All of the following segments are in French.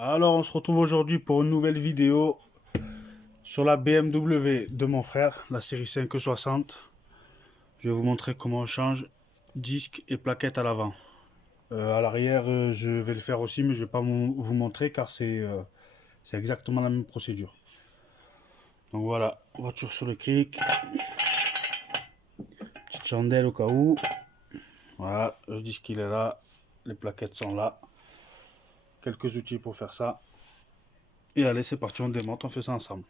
Alors, on se retrouve aujourd'hui pour une nouvelle vidéo sur la BMW de mon frère, la série 560. Je vais vous montrer comment on change disque et plaquettes à l'avant. À l'arrière, je vais le faire aussi, mais je ne vais pas vous montrer car c'est exactement la même procédure. Donc voilà, voiture sur le cric, petite chandelle au cas où. Voilà, le disque il est là, les plaquettes sont là. Quelques outils pour faire ça. Et allez, c'est parti, on démonte, on fait ça ensemble.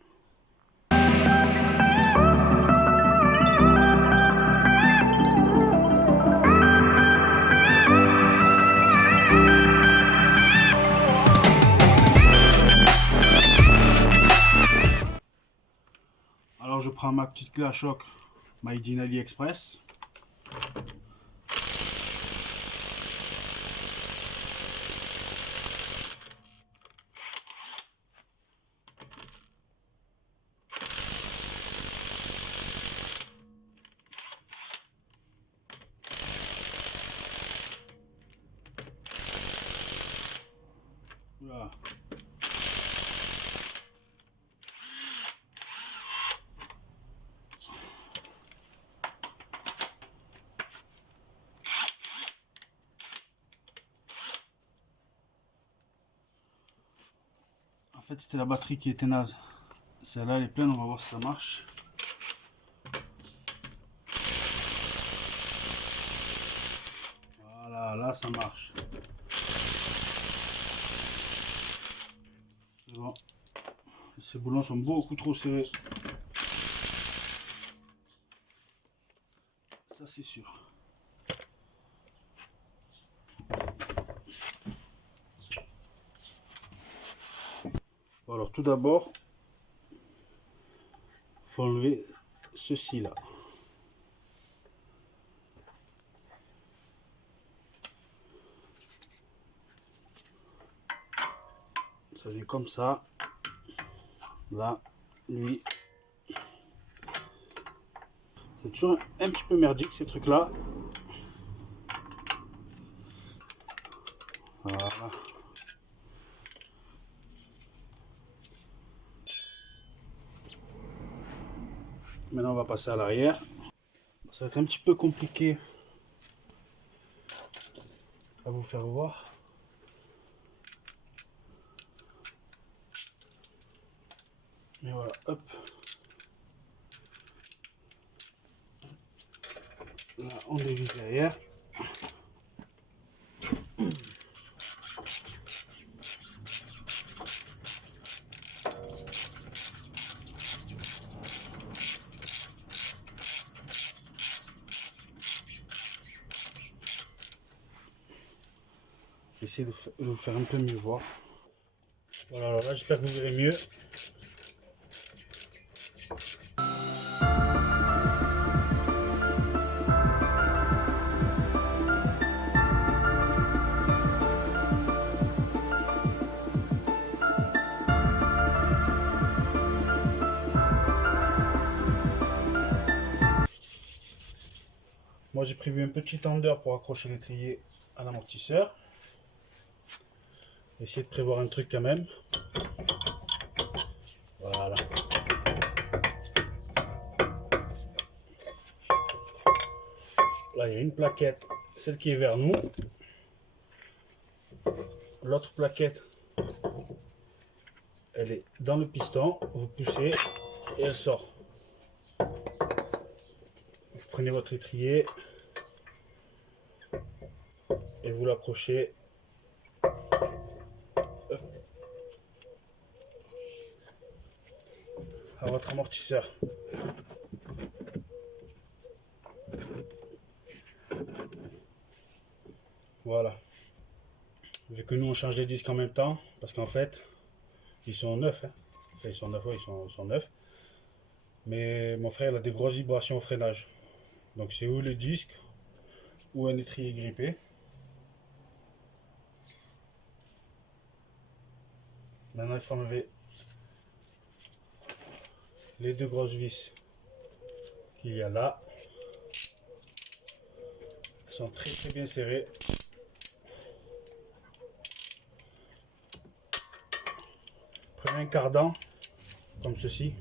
Alors je prends ma petite clé à choc Made in AliExpress. Voilà. En fait, c'était la batterie qui était naze. Celle-là, elle est pleine, on va voir si ça marche. Voilà, là, ça marche. C'est bon. Ces boulons sont beaucoup trop serrés. Ça, c'est sûr. Bon, alors, tout d'abord, il faut enlever ceci là. Ça vient comme ça. Là, lui. C'est toujours un petit peu merdique ces trucs là. Voilà. Maintenant on va passer à l'arrière. Ça va être un petit peu compliqué à vous faire voir. Et voilà, hop. Là, on dévisse derrière. J'essaie de vous faire un peu mieux voir. Voilà, alors là, j'espère que vous verrez mieux. Moi j'ai prévu un petit tendeur pour accrocher l'étrier à l'amortisseur. Essayer de prévoir un truc quand même. Voilà. Là il y a une plaquette, celle qui est vers nous. L'autre plaquette, elle est dans le piston. Vous poussez et elle sort. Vous prenez votre étrier et vous l'accrochez à votre amortisseur. Voilà. Vu que nous on change les disques en même temps, parce qu'en fait ils sont neufs, hein. Enfin, ils sont neufs, ouais, ils sont neufs. Mais mon frère il a des grosses vibrations au freinage. Donc c'est ou le disque ou un étrier grippé. Maintenant il faut enlever les deux grosses vis qu'il y a là. Elles sont très bien serrées. Prenez un cardan comme ceci,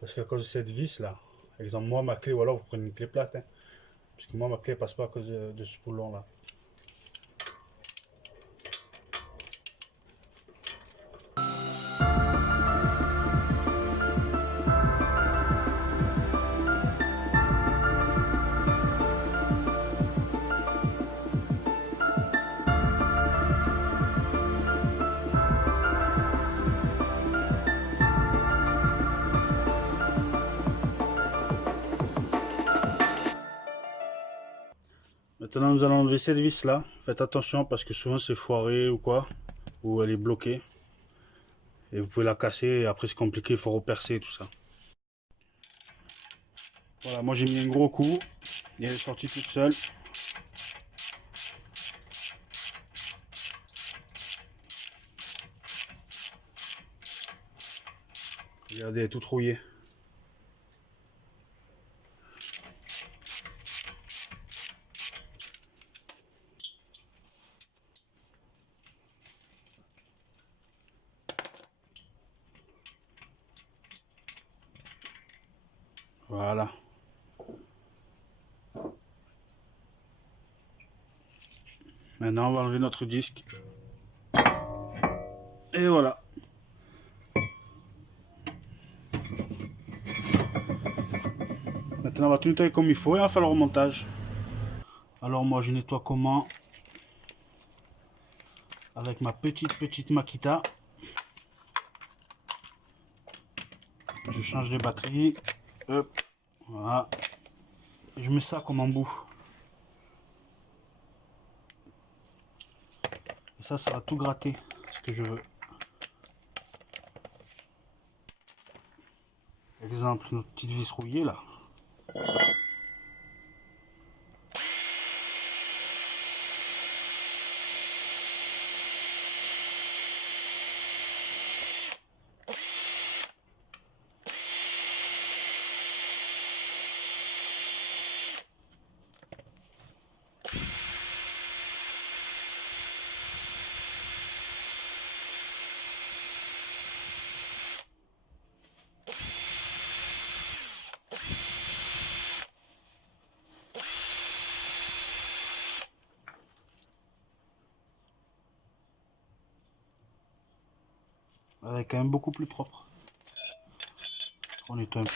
parce qu'à cause de cette vis là, exemple moi ma clé, ou alors vous prenez une clé plate, hein, parce que moi ma clé passe pas à cause de ce boulon là. Maintenant nous allons enlever cette vis là, faites attention parce que souvent c'est foiré ou quoi, ou elle est bloquée. Et vous pouvez la casser et après c'est compliqué, il faut repercer tout ça. Voilà, moi j'ai mis un gros coup et elle est sortie toute seule. Regardez, elle est toute rouillée. Voilà. Maintenant on va enlever notre disque. Et voilà. Maintenant on va tout nettoyer comme il faut et on va faire le remontage. Alors moi je nettoie comment? Avec ma petite Makita. Je change les batteries. Hop. Voilà. Je mets ça comme embout. Et ça va tout gratter ce que je veux. Exemple, notre petite vis rouillée là. Elle est quand même beaucoup plus propre. On nettoie un peu.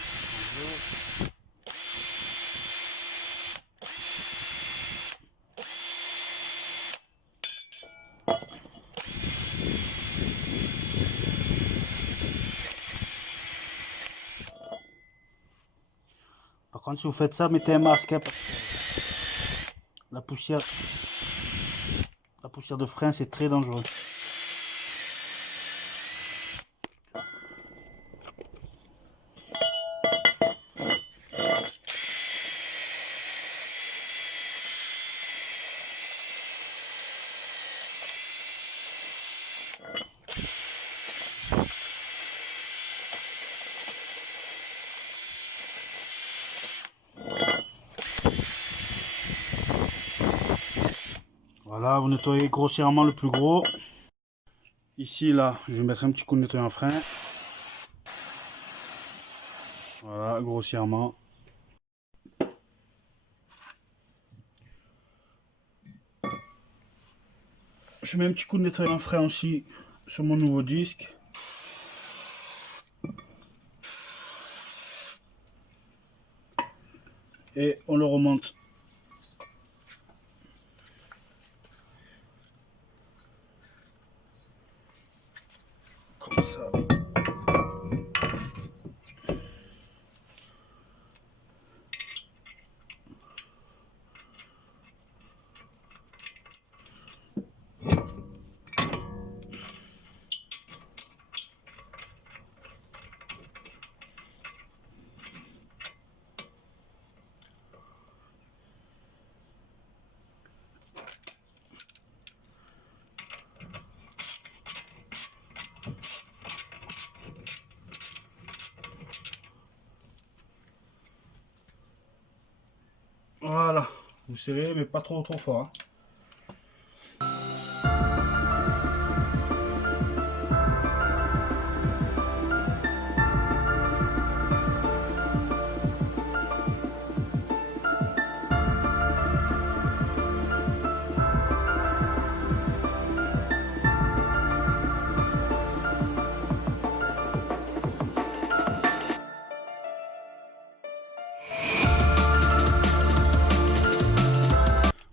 Par contre, si vous faites ça, mettez un masque, hein, parce que la poussière de frein, c'est très dangereux. Voilà, vous nettoyez grossièrement le plus gros. Ici, là, je vais mettre un petit coup de nettoyant frein. Voilà, grossièrement. Je mets un petit coup de nettoyant frein aussi sur mon nouveau disque. Et on le remonte. Comme ça. Voilà, vous serrez mais pas trop fort. Hein.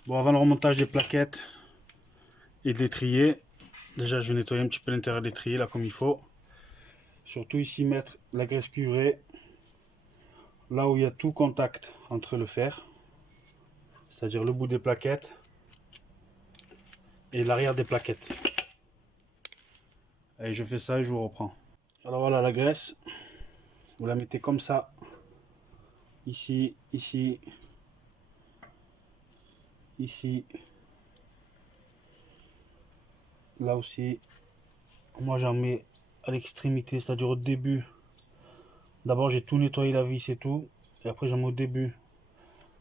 Bon, avant le remontage des plaquettes et de l'étrier, déjà je vais nettoyer un petit peu l'intérieur de l'étrier là comme il faut. Surtout ici mettre la graisse cuivrée là où il y a tout contact entre le fer, c'est-à-dire le bout des plaquettes et l'arrière des plaquettes. Allez, je fais ça et je vous reprends. Alors voilà la graisse, vous la mettez comme ça, ici, ici, ici, là aussi. Moi j'en mets à l'extrémité, c'est-à-dire au début. D'abord j'ai tout nettoyé la vis et tout, et après j'en mets au début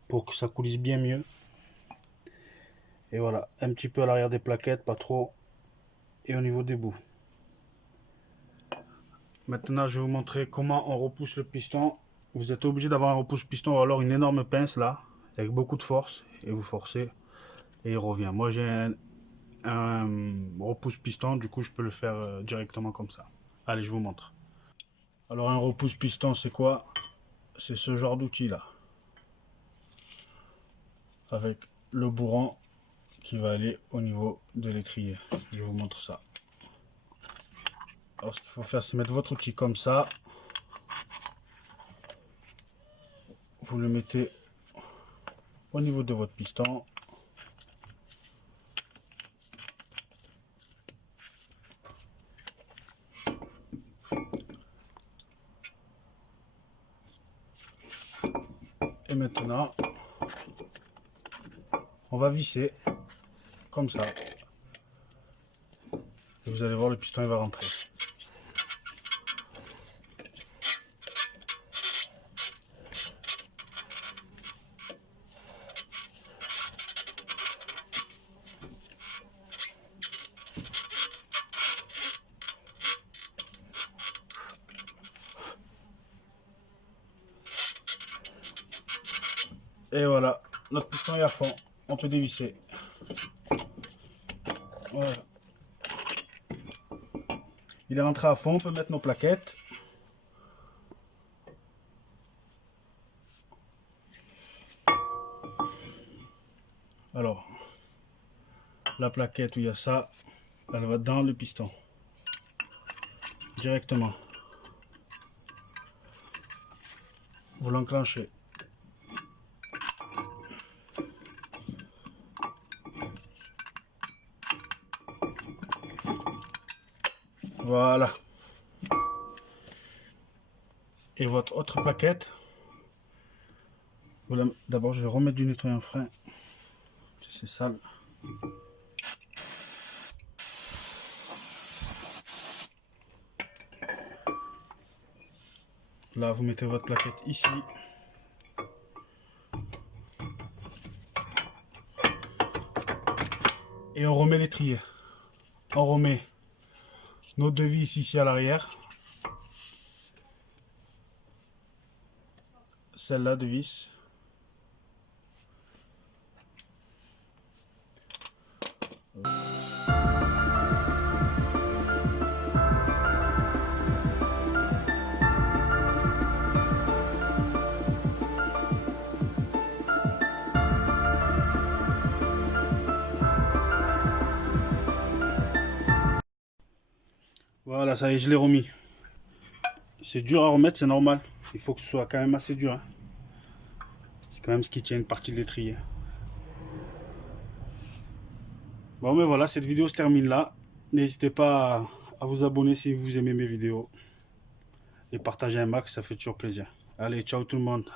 pour que ça coulisse bien mieux. Et voilà, un petit peu à l'arrière des plaquettes, pas trop, et au niveau des bouts. Maintenant je vais vous montrer comment on repousse le piston. Vous êtes obligé d'avoir un repousse-piston ou alors une énorme pince là, avec beaucoup de force, et vous forcez, et il revient. Moi j'ai un repousse-piston, du coup je peux le faire directement comme ça. Allez, je vous montre. Alors un repousse-piston c'est quoi? C'est ce genre d'outil là, avec le bourron qui va aller au niveau de l'étrier. Je vous montre ça. Alors ce qu'il faut faire, c'est mettre votre outil comme ça. Vous le mettez au niveau de votre piston. Et maintenant, on va visser comme ça. Et vous allez voir, le piston il va rentrer. Et voilà, notre piston est à fond. On peut dévisser. Voilà. Il est rentré à fond, on peut mettre nos plaquettes. Alors, la plaquette où il y a ça, elle va dans le piston. Directement. Vous l'enclenchez. Voilà. Et votre autre plaquette, d'abord je vais remettre du nettoyant frein. C'est sale. Là, vous mettez votre plaquette ici. Et on remet l'étrier. On remet nos deux vis ici à l'arrière. Celle-là de vis. Voilà, ça y est, je l'ai remis. C'est dur à remettre, c'est normal. Il faut que ce soit quand même assez dur. Hein. C'est quand même ce qui tient une partie de l'étrier. Bon, mais voilà, cette vidéo se termine là. N'hésitez pas à vous abonner si vous aimez mes vidéos. Et partager un max, ça fait toujours plaisir. Allez, ciao tout le monde.